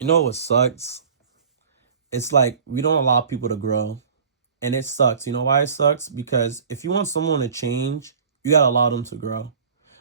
You know what sucks? It's like we don't allow people to grow. And it sucks. You know why it sucks? Because if you want someone to change, you gotta allow them to grow.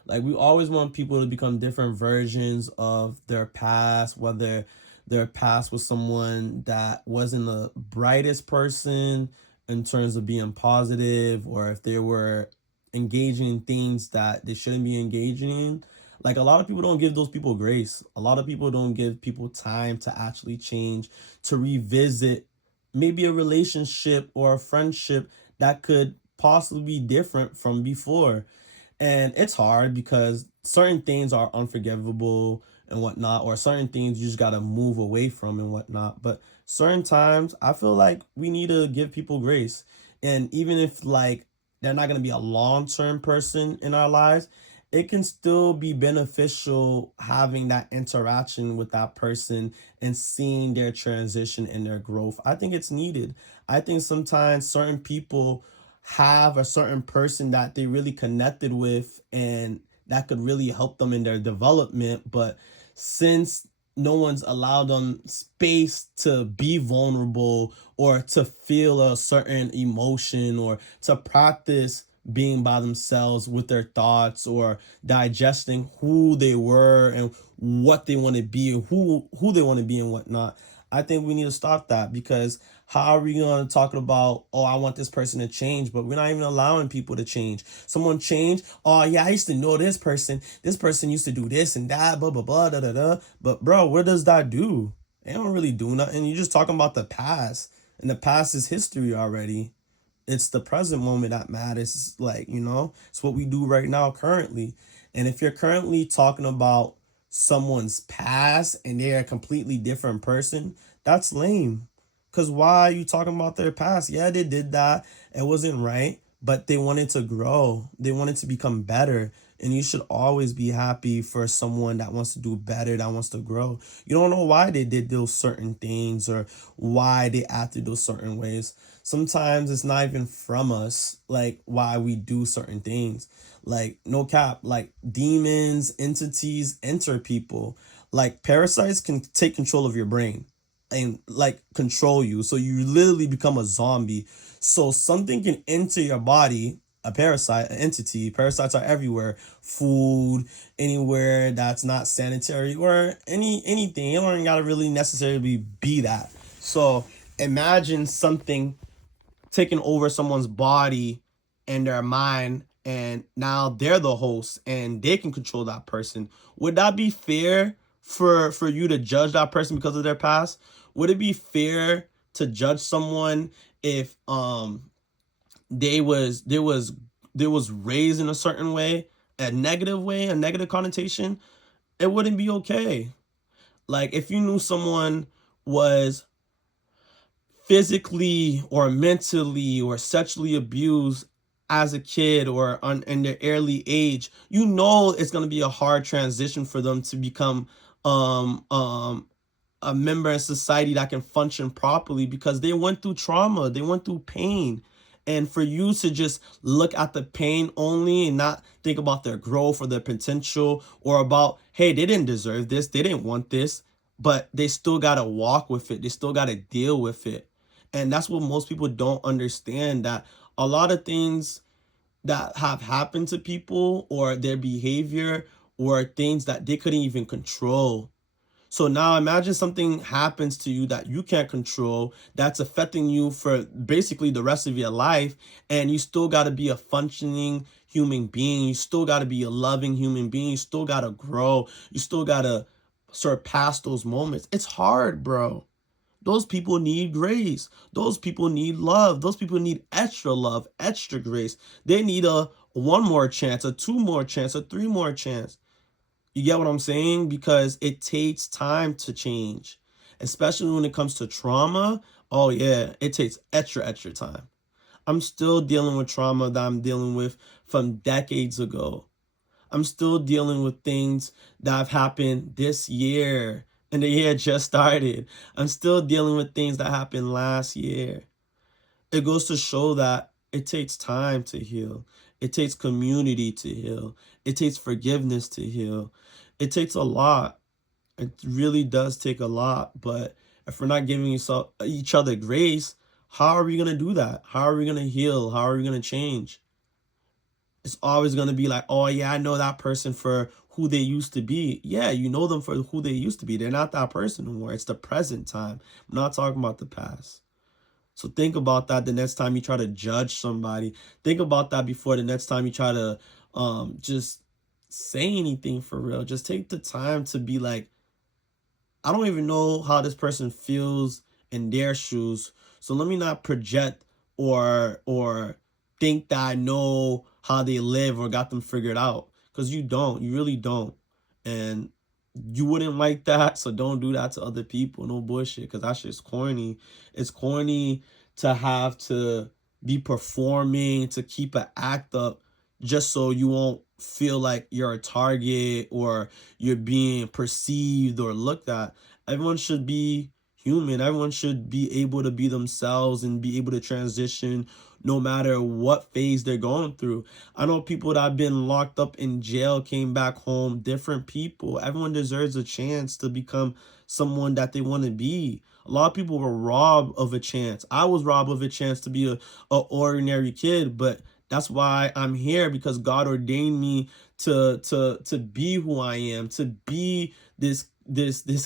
Like we always want people to become different versions of their past, whether their past was someone that wasn't the brightest person in terms of being positive, or if they were engaging in things that they shouldn't be engaging in. Like a lot of people don't give those people grace. A lot of people don't give people time to actually change, to revisit maybe a relationship or a friendship that could possibly be different from before. And it's hard because certain things are unforgivable and whatnot, or certain things you just gotta move away from and whatnot. But certain times I feel like we need to give people grace. And even if like they're not gonna be a long-term person in our lives, it can still be beneficial having that interaction with that person and seeing their transition and their growth. I think it's needed. I think sometimes certain people have a certain person that they really connected with and that could really help them in their development. But since no one's allowed them space to be vulnerable or to feel a certain emotion or to practice being by themselves with their thoughts or digesting who they were and what they want to be and who they want to be and whatnot. I think we need to stop that because how are we going to talk about, oh, I want this person to change, but we're not even allowing people to change. Someone change, oh, yeah, I used to know this person. This person used to do this and that, blah, blah, blah, da, da, da. But, bro, what does that do? They don't really do nothing. You're just talking about the past, and the past is history already. It's the present moment that matters. Like, it's what we do right now currently. And if you're currently talking about someone's past and they're a completely different person, that's lame. Because why are you talking about their past? Yeah, they did that. It wasn't right, but they wanted to grow. They wanted to become better. And you should always be happy for someone that wants to do better, that wants to grow. You don't know why they did those certain things or why they acted those certain ways. Sometimes it's not even from us, like why we do certain things. Like, no cap, like demons, entities enter people. Like parasites can take control of your brain and like control you. So you literally become a zombie. So something can enter your body, a parasite, an entity. Parasites are everywhere. Food, anywhere that's not sanitary, or anything. You don't gotta really necessarily be that. So imagine something taking over someone's body and their mind, and now they're the host and they can control that person. Would that be fair for you to judge that person because of their past? Would it be fair to judge someone if they was raised in a certain way, a negative connotation? It wouldn't be okay. Like if you knew someone was physically or mentally or sexually abused as a kid or in their early age, it's going to be a hard transition for them to become um um a member in society that can function properly because they went through trauma, they went through pain. And for you to just look at the pain only and not think about their growth or their potential or about, hey, they didn't deserve this, they didn't want this, but they still got to walk with it, they still got to deal with it. And that's what most people don't understand, that a lot of things that have happened to people or their behavior or things that they couldn't even control. So now imagine something happens to you that you can't control, that's affecting you for basically the rest of your life, and you still got to be a functioning human being. You still got to be a loving human being. You still got to grow. You still got to surpass those moments. It's hard, bro. Those people need grace. Those people need love. Those people need extra love, extra grace. They need a one more chance, a two more chance, a three more chance. You get what I'm saying? Because it takes time to change, especially when it comes to trauma. Oh, yeah, it takes extra, extra time. I'm still dealing with trauma that I'm dealing with from decades ago. I'm still dealing with things that have happened this year and the year just started. I'm still dealing with things that happened last year. It goes to show that it takes time to heal. It takes community to heal. It takes forgiveness to heal. It takes a lot. It really does take a lot, but if we're not giving each other grace, how are we going to do that? How are we going to heal? How are we going to change? It's always going to be like, oh yeah, I know that person for who they used to be. Yeah, you know them for who they used to be. They're not that person anymore. It's the present time. I'm not talking about the past. So think about that the next time you try to judge somebody. Think about that before the next time you try to just say anything for real. Just take the time to be like, I don't even know how this person feels in their shoes. So let me not project or think that I know how they live or got them figured out. Because you don't. You really don't. And you wouldn't like that. So don't do that to other people. No bullshit. Because that shit's corny. It's corny to have to be performing, to keep an act up just so you won't feel like you're a target or you're being perceived or looked at. Everyone should be human. Everyone should be able to be themselves and be able to transition no matter what phase they're going through. I know people that have been locked up in jail, came back home, different people. Everyone deserves a chance to become someone that they want to be. A lot of people were robbed of a chance. I was robbed of a chance to be a ordinary kid, but that's why I'm here, because God ordained me to be who I am, to be this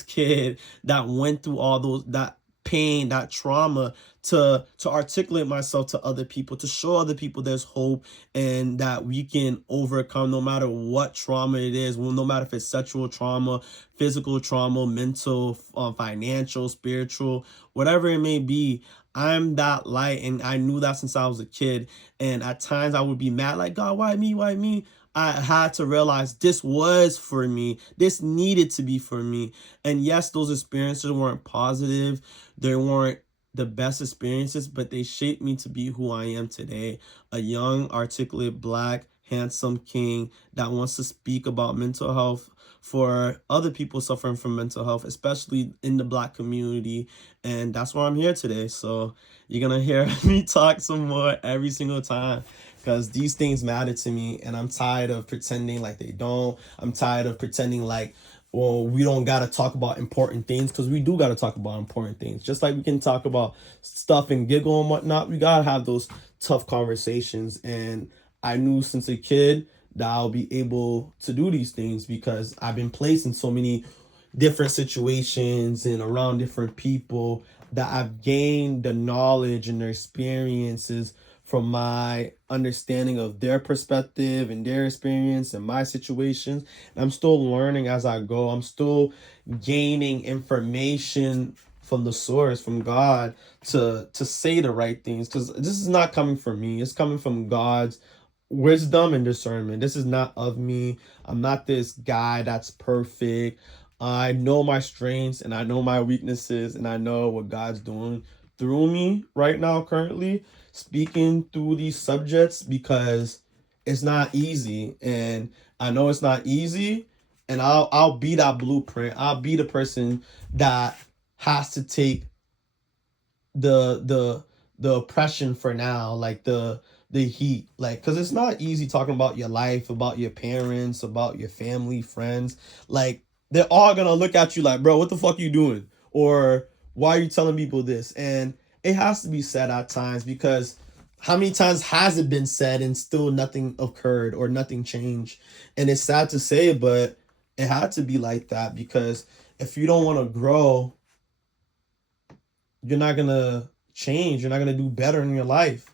kid that went through all that pain, that trauma, to articulate myself to other people, to show other people there's hope and that we can overcome no matter what trauma it is. Well, no matter if it's sexual trauma, physical trauma, mental, financial, spiritual, whatever it may be. I'm that light, and I knew that since I was a kid. And at times I would be mad, like, God, why me? Why me? I had to realize this was for me. This needed to be for me. And yes, those experiences weren't positive. They weren't the best experiences, but they shaped me to be who I am today. A young, articulate, black, handsome king that wants to speak about mental health for other people suffering from mental health, especially in the black community. And that's why I'm here today. So you're going to hear me talk some more every single time, because these things matter to me, and I'm tired of pretending like they don't. I'm tired of pretending like, well, we don't got to talk about important things, because we do got to talk about important things. Just like we can talk about stuff and giggle and whatnot, we got to have those tough conversations. And I knew since a kid that I'll be able to do these things because I've been placed in so many different situations and around different people that I've gained the knowledge and their experiences from my understanding of their perspective and their experience and my situations. And I'm still learning as I go. I'm still gaining information from the source, from God, to say the right things, because this is not coming from me. It's coming from God's wisdom and discernment. This is not of me. I'm not this guy that's perfect. I know my strengths and I know my weaknesses, and I know what God's doing through me right now, currently speaking through these subjects, because it's not easy. And I know it's not easy, and I'll be that blueprint. I'll be the person that has to take the oppression for now, like the heat, like, because it's not easy talking about your life, about your parents, about your family, friends. Like, they're all gonna look at you like, bro, what the fuck you doing, or why are you telling people this? And it has to be said at times, because how many times has it been said and still nothing occurred or nothing changed? And it's sad to say, but it had to be like that, because if you don't want to grow, you're not gonna change. You're not gonna do better in your life.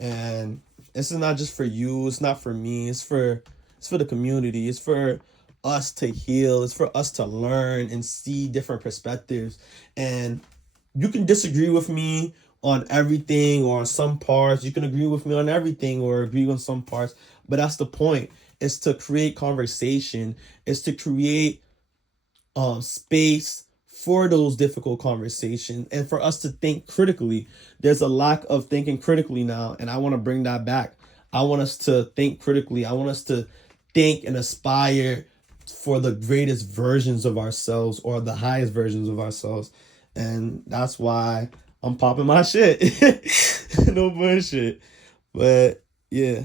And this is not just for you. It's not for me. It's for the community. It's for us to heal. It's for us to learn and see different perspectives. And you can disagree with me on everything or on some parts. You can agree with me on everything or agree on some parts. But that's the point. It's to create conversation. It's to create space for those difficult conversations, and for us to think critically. There's a lack of thinking critically now, and I want to bring that back. I want us to think critically. I want us to think and aspire for the greatest versions of ourselves, or the highest versions of ourselves. And that's why I'm popping my shit. No bullshit. But yeah.